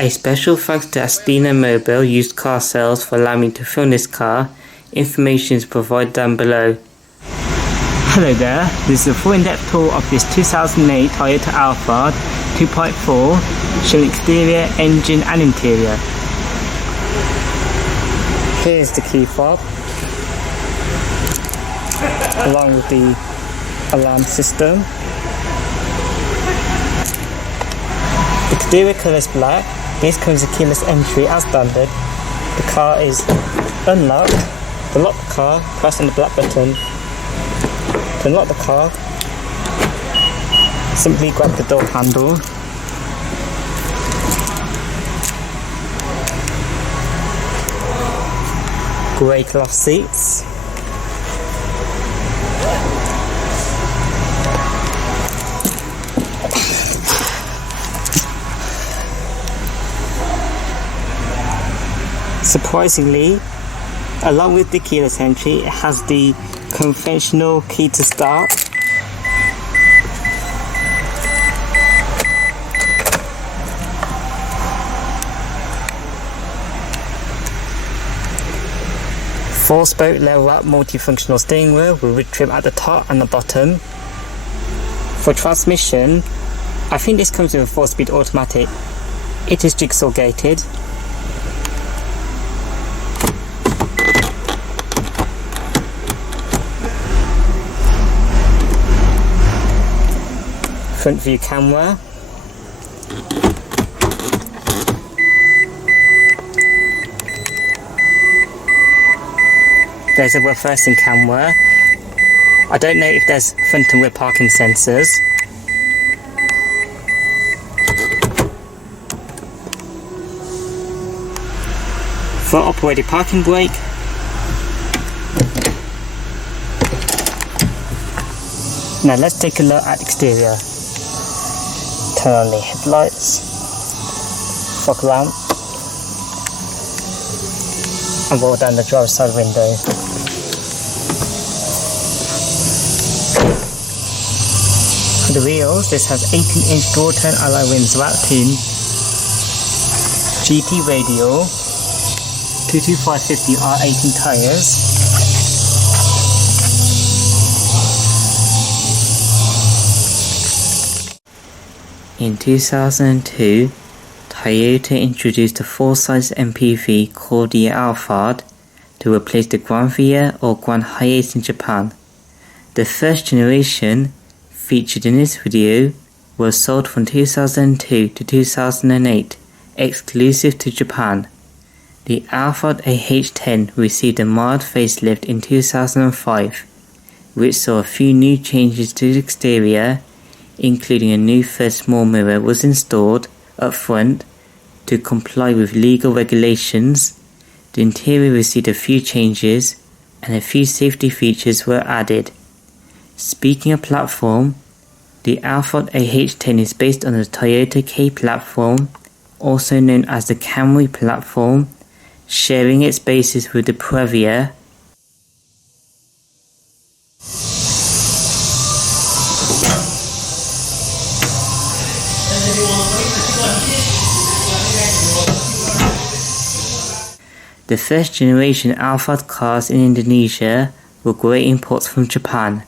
A special thanks to Astina Mobil used car sales for allowing me to film this car. Information is provided down below. Hello there, this is a full in-depth tour of this 2008 Toyota Alphard 2.4 showing exterior, engine and interior. Here's the key fob along with the alarm system. The exterior colour is black. This comes with keyless entry as standard. The car is unlocked. To lock the car, press on the black button. To unlock the car, simply grab the door handle. Grey cloth seats. Surprisingly, along with the keyless entry, it has the conventional key to start. Four-spoke level-up multifunctional steering wheel with wood trim at the top and the bottom. For transmission, I think this comes with a 4-speed automatic. It is jigsaw gated. Front view camera. There's a reversing camera. I don't know if there's front and rear parking sensors. Front operated parking brake. Now let's take a look at the exterior. Turn on the headlights, fog lamp, and roll down the driver's side window. For the wheels, this has 18-inch dual-tone alloy rims wrapped in GT radial 225/50 R18 tyres. In 2002, Toyota introduced a full-size MPV called the Alphard to replace the Granvia or HiAce in Japan. The first generation, featured in this video, was sold from 2002 to 2008, exclusive to Japan. The Alphard AH10 received a mild facelift in 2005, which saw a few new changes to the exterior, including a new third small mirror was installed up front to comply with legal regulations. The interior received a few changes and a few safety features were added. Speaking of platform, the Alphard AH10 is based on the Toyota K platform, also known as the Camry platform, sharing its basis with the Previa. The first generation Alphard cars in Indonesia were great imports from Japan.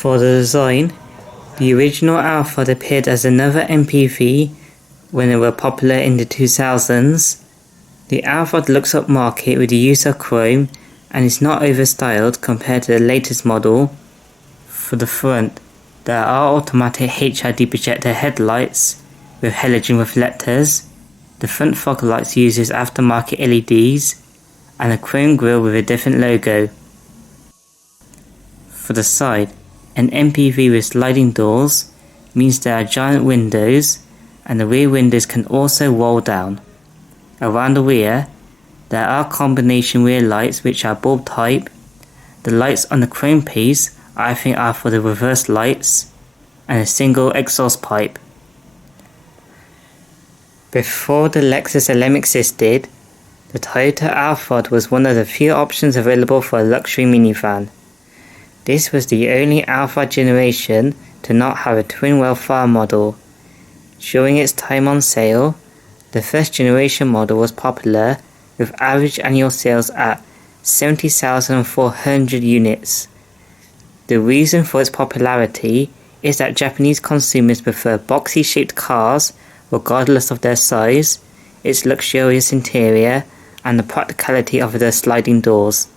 For the design, the original Alphard appeared as another MPV when they were popular in the 2000s. The Alphard looks upmarket with the use of chrome and is not overstyled compared to the latest model. For the front, there are automatic HID projector headlights with halogen reflectors. The front fog lights uses aftermarket LEDs and a chrome grille with a different logo. For the side, an MPV with sliding doors means there are giant windows and the rear windows can also roll down. Around the rear, there are combination rear lights which are bulb type. The lights on the chrome piece I think are for the reverse lights, and a single exhaust pipe. Before the Lexus LM existed, the Toyota Alphard was one of the few options available for a luxury minivan. This was the only Alphard generation to not have a twin-wheel far model. During its time on sale, the first generation model was popular with average annual sales at 70,400 units. The reason for its popularity is that Japanese consumers prefer boxy-shaped cars regardless of their size, its luxurious interior, and the practicality of their sliding doors.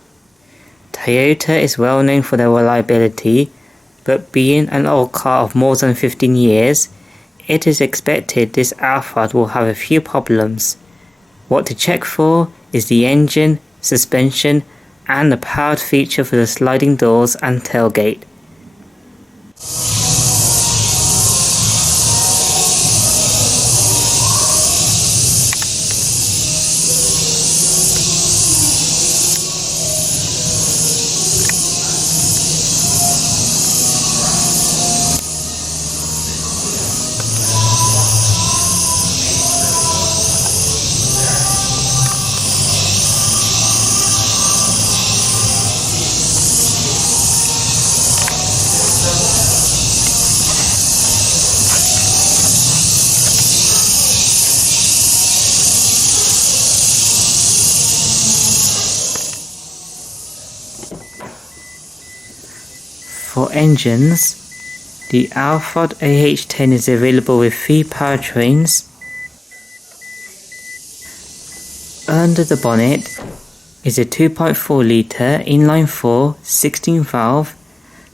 Toyota is well known for their reliability, but being an old car of more than 15 years, it is expected this Alphard will have a few problems. What to check for is the engine, suspension, and the powered feature for the sliding doors and tailgate. For engines, the Alphard AH10 is available with 3 powertrains. Under the bonnet is a 2.4 litre inline-4 16-valve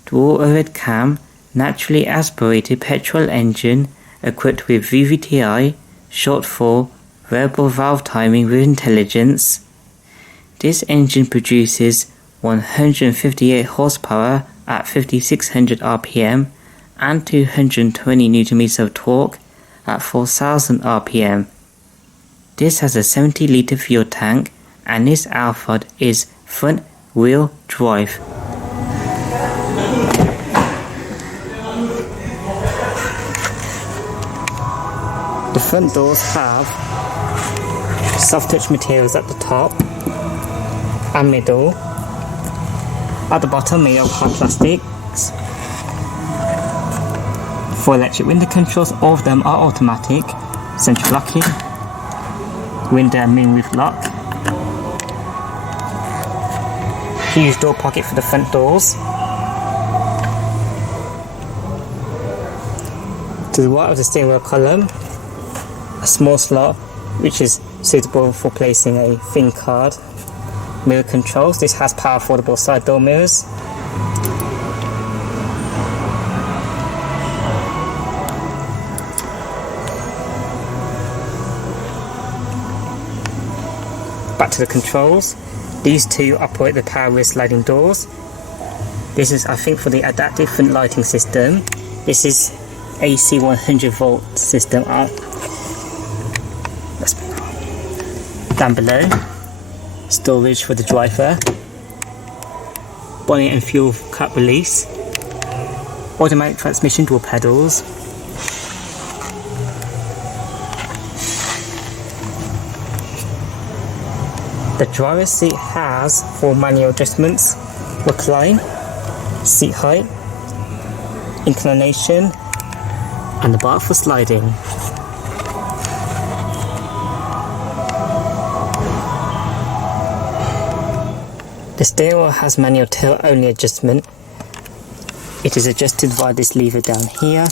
dual overhead cam naturally aspirated petrol engine equipped with VVTi, short for variable valve timing with intelligence. This engine produces 158 horsepower at 5600 rpm and 220 Nm of torque at 4000 rpm. This has a 70 litre fuel tank, and this Alphard is front wheel drive. The front doors have soft touch materials at the top and middle. At the bottom, made of hard plastics. For electric window controls, all of them are automatic. Central locking, window and moonroof lock. Huge door pocket for the front doors. To the right of the steering wheel column, a small slot which is suitable for placing a thin card. Mirror controls. This has power foldable side door mirrors. Back to the controls. These two operate the power rear sliding doors. This is, I think, for the adaptive front lighting system. This is AC 100 volt system. Down below, storage for the driver, bonnet and fuel cap release, automatic transmission, dual pedals, the driver's seat has 4 manual adjustments: recline, seat height, inclination, and the bar for sliding. The steering wheel has manual tail only adjustment. It is adjusted via this lever down here.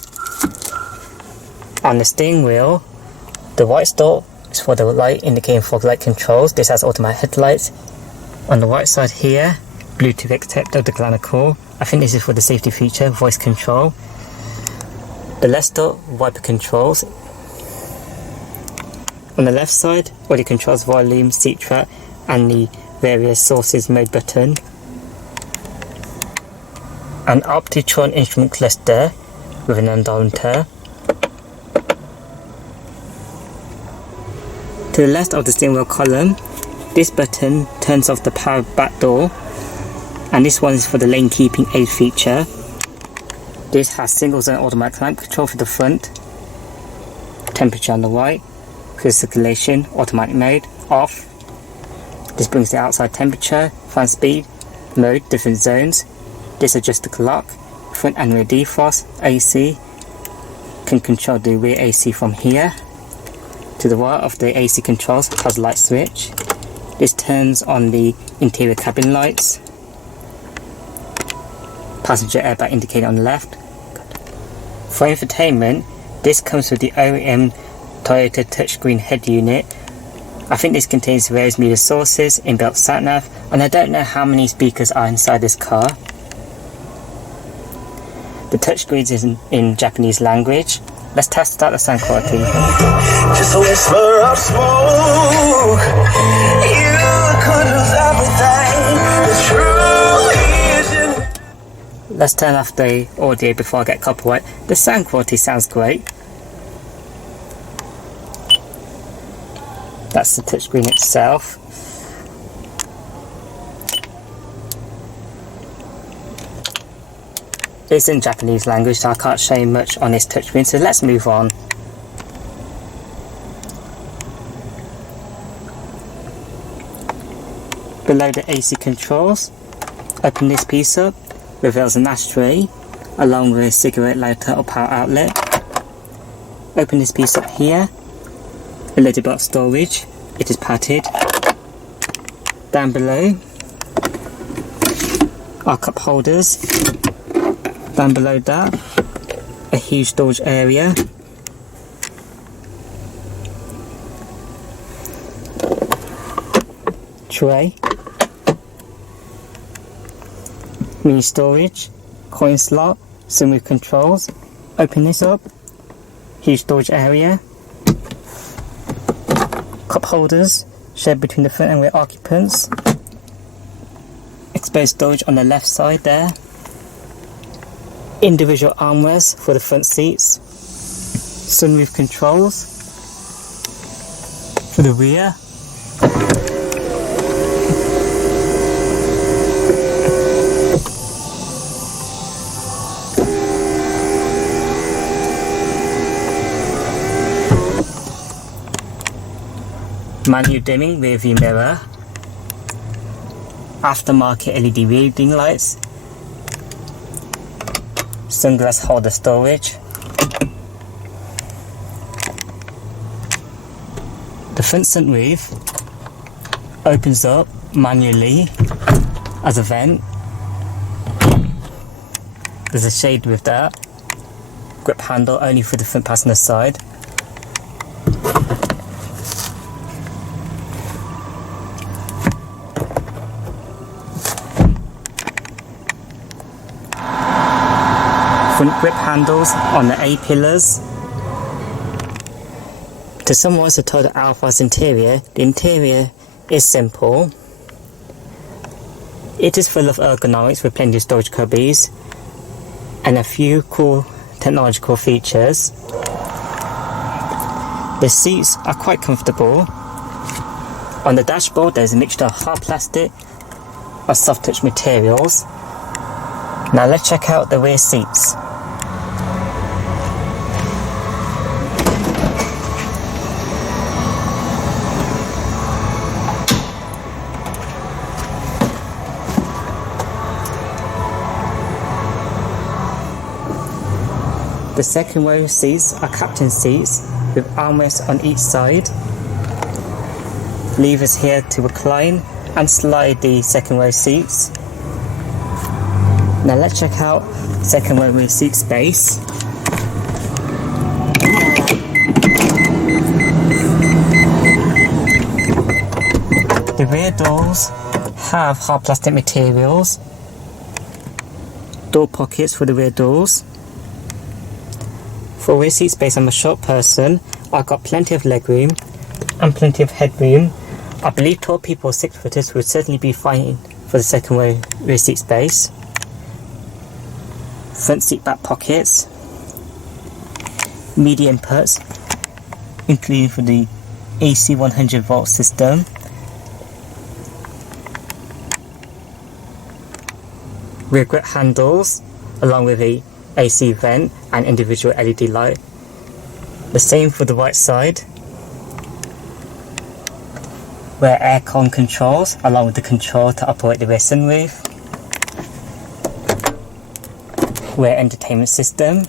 On the steering wheel, the right stop is for the light indicating fog light controls. This has automatic headlights. On the right side here, Bluetooth acceptor, the Glanacore. I think this is for the safety feature, voice control. The left stop, wiper controls. On the left side, audio controls, volume, seat track, and the various sources mode button. An Optitron instrument cluster with an odometer. To the left of the steering wheel column, this button turns off the power back door, and this one is for the lane keeping aid feature. This has single zone automatic climate control for the front, temperature on the right, cruise circulation, automatic mode, off. This brings the outside temperature, fan speed, mode, different zones. This adjusts the clock, front and rear defrost, AC. Can control the rear AC from here. To the right of the AC controls has a light switch. This turns on the interior cabin lights. Passenger airbag indicator on the left. For infotainment, this comes with the OEM Toyota touchscreen head unit. I think this contains various media sources, inbuilt sat-nav, and I don't know how many speakers are inside this car. The touchscreen is in Japanese language. Let's test out the sound quality. Just a whisper of smoke. You could lose everything. The truth is. Let's turn off the audio before I get copyright. The sound quality sounds great. That's the touchscreen itself. It's in Japanese language, so I can't show you much on this touchscreen, so let's move on. Below the AC controls, open this piece up, reveals an ashtray, along with a cigarette lighter or power outlet. Open this piece up here, a little bit of storage, it is padded. Down below are cup holders. Down below that, a huge storage area. Tray. Mini storage, coin slot, sunroof controls. Open this up, huge storage area. Cup holders, shared between the front and rear occupants. Exposed storage on the left side there. Individual armrests for the front seats. Sunroof controls for the rear. Manual dimming rear view mirror. Aftermarket LED reading lights. Sunglass holder storage. The front sunroof opens up manually as a vent. There's a shade with that. Grip handle only for the front passenger side. Front grip handles on the A-pillars. To summarize the Toyota Alphard's interior, the interior is simple. It is full of ergonomics with plenty of storage cubbies and a few cool technological features. The seats are quite comfortable. On the dashboard there's a mixture of hard plastic or soft touch materials. Now let's check out the rear seats. The second row seats are captain seats with armrests on each side. Levers here to recline and slide the second row seats. Now let's check out second row rear seat space. The rear doors have hard plastic materials. Door pockets for the rear doors. For rear seat space, I'm a short person. I've got plenty of legroom and plenty of headroom. I believe tall people, 6-footers, would certainly be fine for the second row rear seat space. Front seat back pockets. Media inputs, including for the AC 100 volt system. Rear grip handles, along with a AC vent and individual LED light. The same for the right side, where aircon controls along with the control to operate the rear sunroof. rear entertainment system.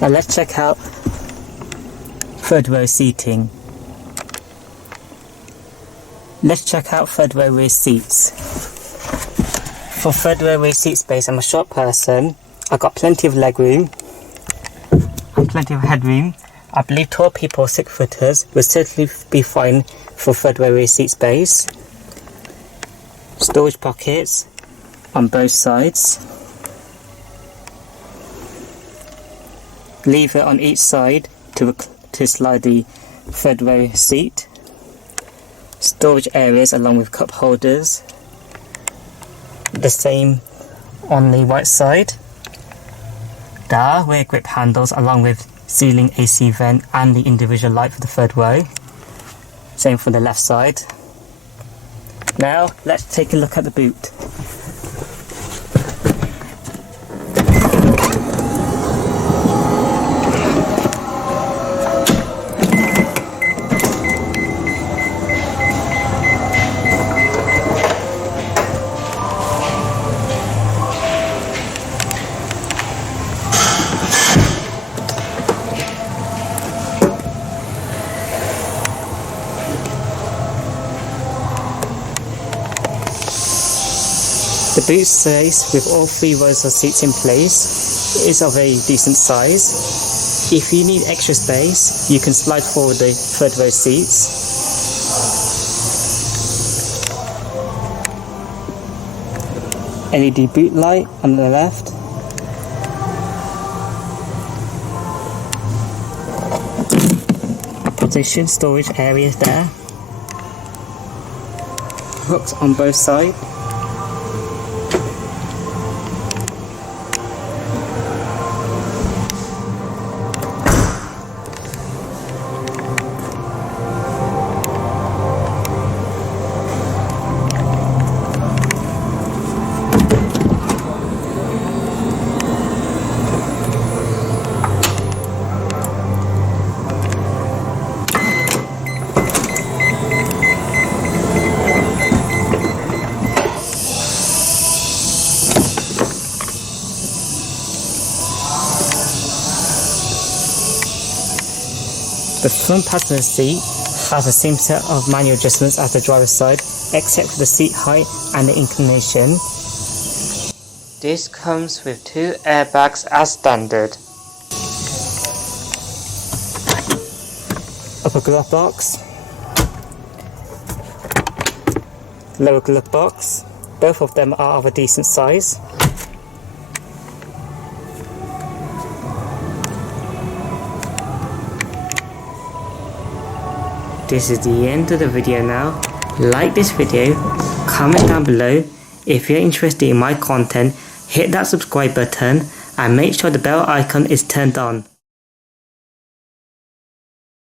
Now let's check out third row seating. Let's check out third row rear seats. For third row rear seat space, I'm a short person. I've got plenty of leg room and plenty of headroom. I believe tall people, 6-footers, will certainly be fine for third row rear seat space. Storage pockets on both sides. Lever on each side to slide the third row seat. Storage areas along with cup holders. The same on the right side. There are rear grip handles along with ceiling AC vent and the individual light for the third row. Same for the left side. Now let's take a look at the boot. The boot space with all 3 rows of seats in place is of a decent size. If you need extra space, you can slide forward the third row seats. LED boot light on the left. A partition storage area there. Hooks on both sides. The front passenger seat has the same set of manual adjustments as the driver's side, except for the seat height and the inclination. This comes with 2 airbags as standard. Upper glove box, lower glove box, both of them are of a decent size. This is the end of the video now. Like this video, comment down below. If you're interested in my content, hit that subscribe button and make sure the bell icon is turned on.